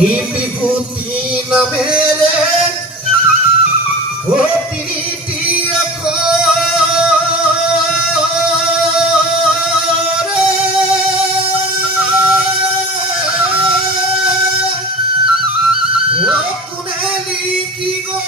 এই বিভূতি নামেরে অতিথি কোনে লিখি গো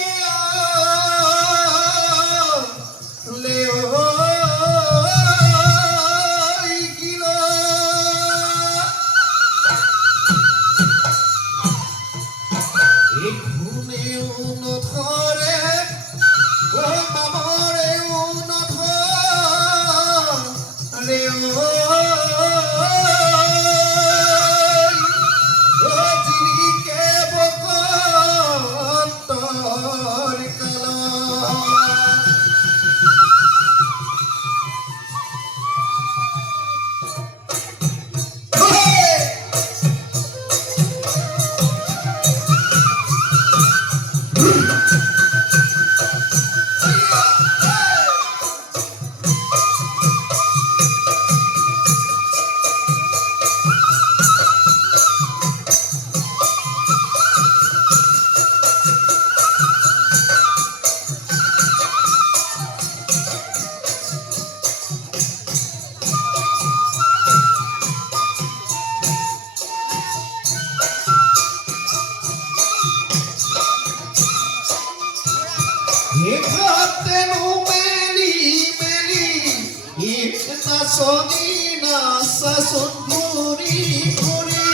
Sonina sasun guri guri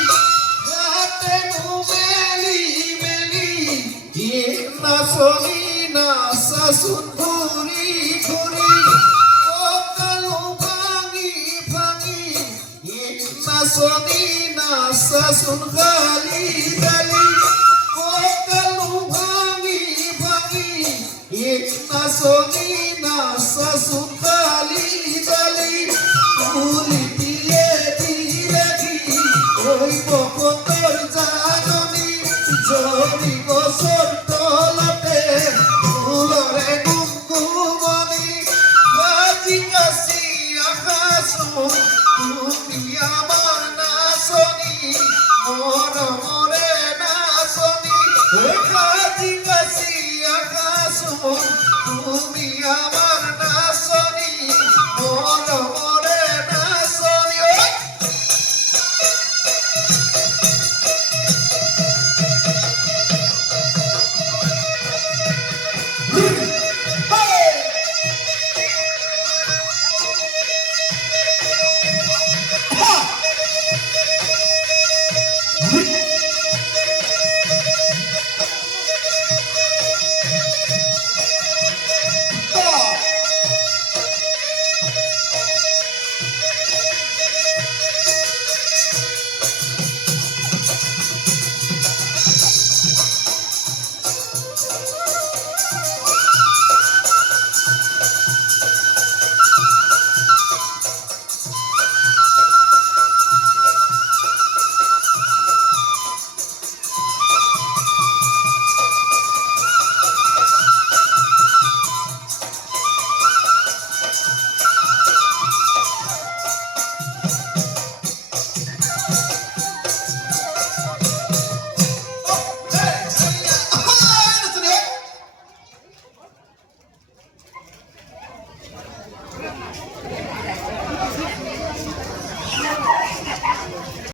gate nu meli ina sonina sasun guri guri okalu bhangi ina sonina sasun gali gali okalu bhangi ina sonina sasun gali gali ফুলি দিয়ে দিলে কি ওই বকতর জাননি জমি গছর তলতে ফুলরে কুমকুমনি কাজি কাছি আকাশ তুমি